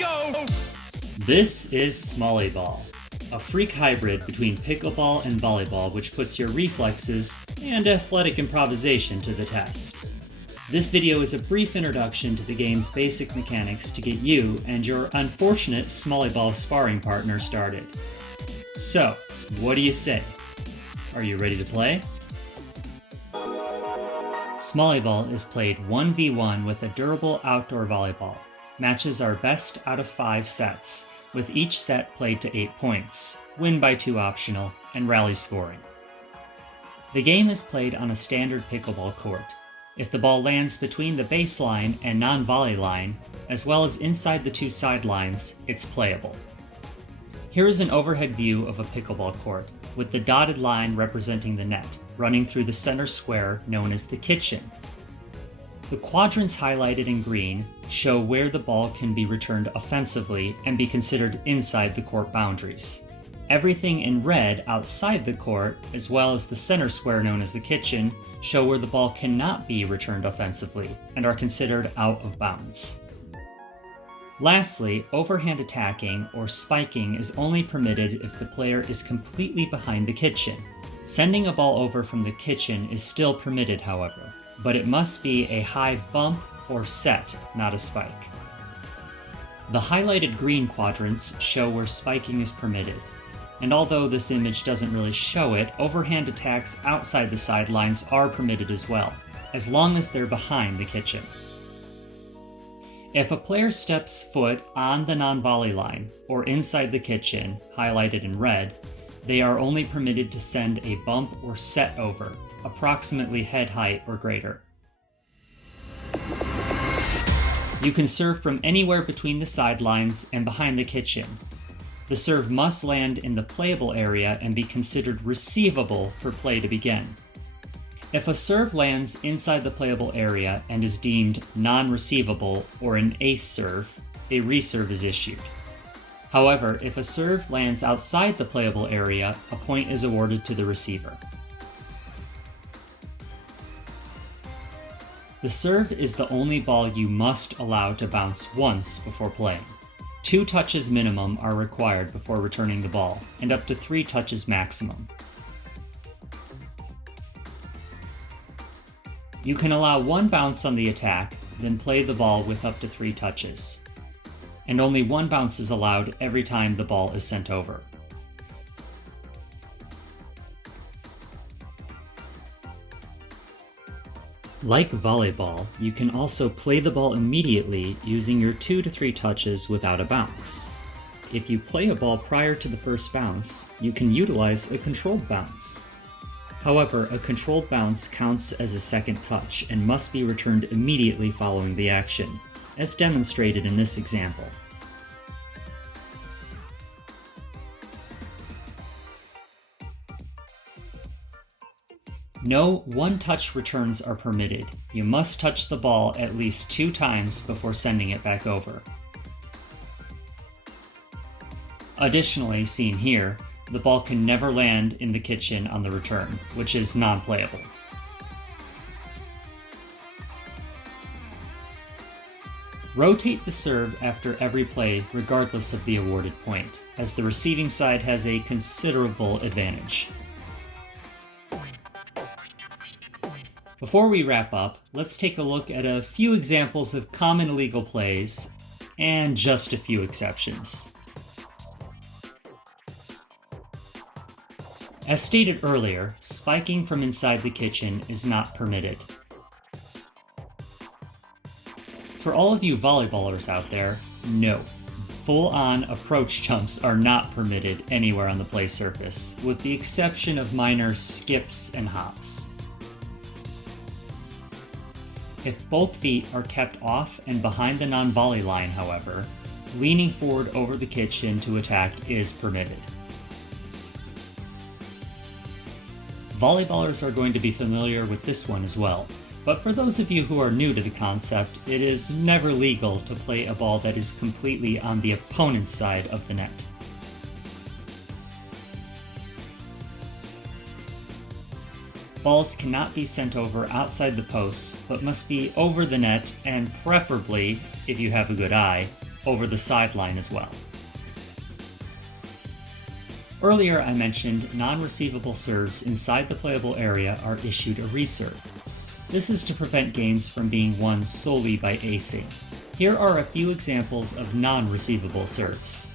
go! This is Smolleyball, a freak hybrid between pickleball and volleyball which puts your reflexes and athletic improvisation to the test. This video is a brief introduction to the game's basic mechanics to get you and your unfortunate Smolleyball sparring partner started. So, what do you say? Are you ready to play? Smolleyball is played 1v1 with a durable outdoor volleyball. Matches are best out of 5 sets, with each set played to 8 points, win by 2 optional, and rally scoring. The game is played on a standard pickleball court. If the ball lands between the baseline and non-volley line, as well as inside the 2 sidelines, it's playable. Here is an overhead view of a pickleball court, with the dotted line representing the net, running through the center square known as the kitchen. The quadrants highlighted in green show where the ball can be returned offensively and be considered inside the court boundaries. Everything in red outside the court, as well as the center square known as the kitchen, show where the ball cannot be returned offensively and are considered out of bounds. Lastly, overhand attacking or spiking is only permitted if the player is completely behind the kitchen. Sending a ball over from the kitchen is still permitted, however, but it must be a high bump or set, not a spike. The highlighted green quadrants show where spiking is permitted, and although this image doesn't really show it, overhand attacks outside the sidelines are permitted as well, as long as they're behind the kitchen. If a player steps foot on the non-volley line or inside the kitchen, highlighted in red, they are only permitted to send a bump or set over, approximately head height or greater. You can serve from anywhere between the sidelines and behind the kitchen. The serve must land in the playable area and be considered receivable for play to begin. If a serve lands inside the playable area and is deemed non-receivable or an ace serve, a reserve is issued. However, if a serve lands outside the playable area, a point is awarded to the receiver. The serve is the only ball you must allow to bounce once before playing. 2 touches minimum are required before returning the ball, and up to 3 touches maximum. You can allow 1 bounce on the attack, then play the ball with up to 3 touches. And only 1 bounce is allowed every time the ball is sent over. Like volleyball, you can also play the ball immediately using your 2 to 3 touches without a bounce. If you play a ball prior to the first bounce, you can utilize a controlled bounce. However, a controlled bounce counts as a second touch and must be returned immediately following the action, as demonstrated in this example. No one-touch returns are permitted. You must touch the ball at least 2 times before sending it back over. Additionally, seen here, the ball can never land in the kitchen on the return, which is non-playable. Rotate the serve after every play regardless of the awarded point, as the receiving side has a considerable advantage. Before we wrap up, let's take a look at a few examples of common illegal plays, and just a few exceptions. As stated earlier, spiking from inside the kitchen is not permitted. For all of you volleyballers out there, no. Full-on approach jumps are not permitted anywhere on the play surface, with the exception of minor skips and hops. If both feet are kept off and behind the non-volley line, however, leaning forward over the kitchen to attack is permitted. Volleyballers are going to be familiar with this one as well, but for those of you who are new to the concept, it is never legal to play a ball that is completely on the opponent's side of the net. Balls cannot be sent over outside the posts, but must be over the net and preferably, if you have a good eye, over the sideline as well. Earlier I mentioned non-receivable serves inside the playable area are issued a reserve. This is to prevent games from being won solely by acing. Here are a few examples of non-receivable serves.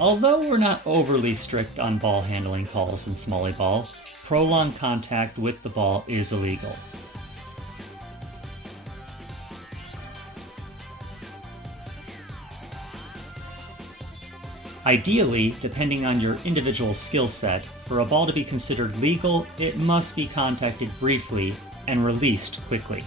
Although we're not overly strict on ball handling calls in Smolleyball, prolonged contact with the ball is illegal. Ideally, depending on your individual skill set, for a ball to be considered legal, it must be contacted briefly and released quickly.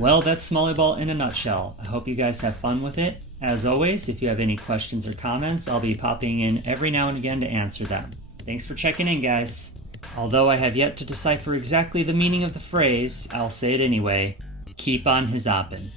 Well, that's Smolleyball in a nutshell. I hope you guys have fun with it. As always, if you have any questions or comments, I'll be popping in every now and again to answer them. Thanks for checking in, guys. Although I have yet to decipher exactly the meaning of the phrase, I'll say it anyway. Keep on Hezzopin'.